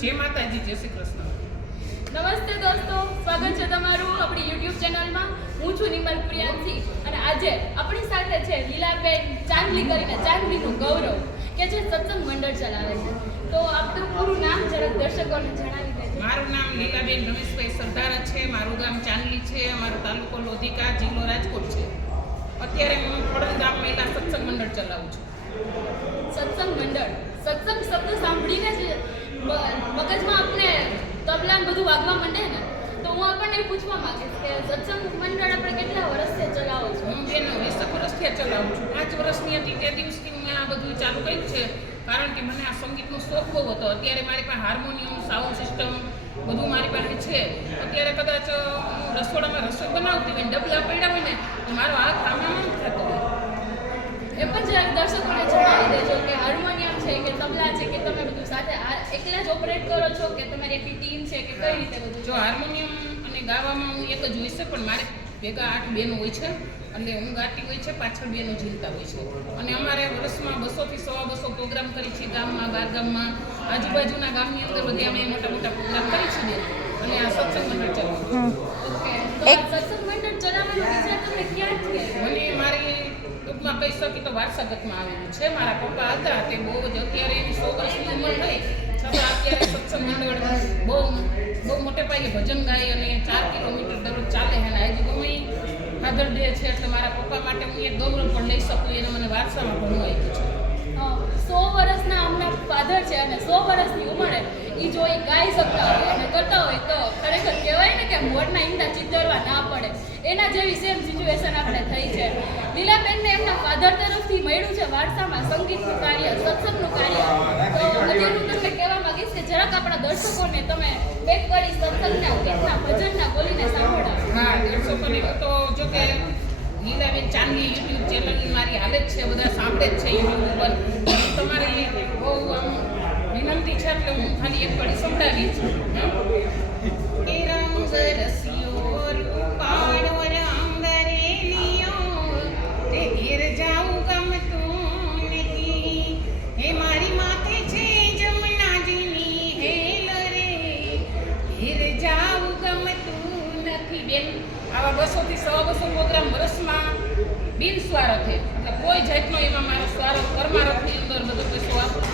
જય માતાજી, જય શ્રી કૃષ્ણ. નમસ્તે દોસ્તો, સ્વાગત છે તમારું આપણી YouTube ચેનલમાં. હું છું નિમલ પ્રિયાંશી અને આજે આપણી સાથે છે લીલાબેન ચાંદલી કરીને ચાંદલીનું ગૌરવ કે જે સત્સંગ મંડળ ચલાવે છે. તો આપણું પૂરું નામ જરાક દર્શકોને જણાવી દેજો. મારું નામ લીલાબેન રમેશભાઈ સરદાર છે. મારું ગામ ચાંદલી છે. અમારો તાલુકો લોધિકા, જિલ્લો રાજકોટ છે. અત્યારે હું ખોડલ ગામ મહિલા સત્સંગ મંડળ ચલાવું છું. સત્સંગ મંડળ, સત્સંગ શબ્દ સાંભળીને જ મગજમાં આપણે તબલા બધું વાગવા માંડે ને, તો હું આપણને પૂછવા માંગીશ કે સત્સંગ મંડળ આપણે કેટલા વર્ષથી ચલાવો છો? હું બેન 20 વર્ષથી ચલાવું છું. 5 વર્ષની હતી તે દિવસથી મેં આ બધું ચાલુ કર્યું છે, કારણ કે મને આ સંગીતનો શોખ બહુ હતો. અત્યારે મારી પાસે હાર્મોનિયમ, સાઉન્ડ સિસ્ટમ બધું મારી પાસે છે. અત્યારે કદાચ હું રસોડામાં રસોઈ બનાવતી હોય, ડબલા પડ્યા હોય ને, તો મારો હાથ આમાં થતો હોય. એ પણ જરાક દર્શકોને જણાવી દેજો કે હાર્મોનિયમ છે કે તબલા છે કે તમે બધું સાથે એકલા જ ઓપરેટ કરો છો કે તમારી એકલી ટીમ છે કે કઈ રીતે બધું? જો હાર્મોનિયમ અને ગાવામાં હું એક જ હોય છે, પણ મારે ભેગા 8 બહેનો હોય છે. એટલે હું ગાતી હોય છે, પાછળ બહેનો ઝીલતા હોય છે. અને અમારે વર્ષમાં 200 થી 125 પ્રોગ્રામ કરી છે, ગામમાં, બહાર ગામમાં, આજુબાજુના ગામની અંદર બધી અમે મોટા મોટા પ્રોગ્રામ કરી છીએ. અને આ સત્સંગ મંડળ ચલાવું. ઓકે, તો આ સત્સંગ મંડળ ચલાવવાનો વિચાર તમને ક્યાંથી આવ્યો? મને મારી ટૂંકમાં કહી શકી તો વારસાગતમાં આવેલું છે. મારા પપ્પા હતા તે બહુ જ, અત્યારે એની 100 વર્ષની ઉંમર થઈ છતાં અત્યારે સત્સંગ મંડળ બહુ મોટે પાયે ભજન ગાય અને 4 કિલોમીટર દરરોજ ચાલે. અને આજે ગમે ફાધર ડે છે એટલે મારા પપ્પા માટે હું એક ગૌરવ પણ લઈ શકું. એને મને વારસામાં ઘણું આપ્યું છે. 100 વર્ષના આમના ફાધર છે અને 100 વર્ષની ઉંમરે એ જો એ ગાઈ શકતા હોય અને કરતા હોય તો ખરેખર કહેવાય ને કે મોઢના ઈંડા ચિતરવા ના પડે. એના જેવી સેમ સિચ્યુએશન આપણે થઈ છે. લીલાબેનને એમના ફાધર તરફથી મળ્યું છે વારસામાં સંગીતનું કાર્ય, સત્સંગનું કાર્ય. તો અત્યારે હું તમને કહેવા માંગીશ કે જરાક આપણા દર્શકોને તમે બેક કરી સત્સંગના ગીતના ભજનના બોલીને સાંભળાવો. હા, દર્શકોને તો જો કે લીલાબેન ચાંદલી યુટ્યુબ ચેનલ મારી હાલે જ છે, બધા સાંભળે જ છે યુટ્યુબ ઉપર. તમારે બહુ આમ વિનંતી છે એટલે હું ખાલી એક કડી સંભળાવીશ. એ રંગ રસિયો રૂપાળો રંગ રેલિયો, તે ઘેર જાઉં ગમતું નથી. હે મારી માથે છે જમનાજીની હેલ રે, ઘેર જાઉં ગમતું નથી. બેન, આવા 200 થી 125 પ્રોગ્રામ વર્ષમાં બિનસ્વાર્થ છે. એટલે કોઈ જાતનો એમાં મારો સ્વાર્થ પરમાર્થની અંદર બધો પૈસો આપું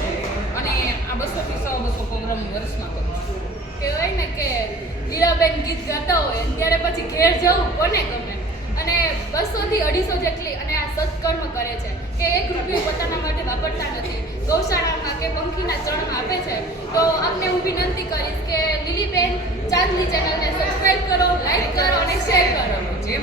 અને આ 200 થી 125 પ્રોગ્રામ વર્ષમાં કરું છું. કહેવાય ને કે લીલાબેન ગીત ગાતા હોય ત્યારે પછી ઘેર જવું કોને ગમે? અને 200 થી 250 જેટલી અને આ સત્કર્મ કરે છે કે 1 રૂપિયો પોતાના માટે વાપરતા નથી. ગૌશાળામાં કે પંખીના ચણમાં આપે છે. તો આપને હું વિનંતી કરીશ કે લીલીબેન ચાંદલી ચેનલને સબસ્ક્રાઇબ કરો, લાઈક કરો અને શેર કરો. જે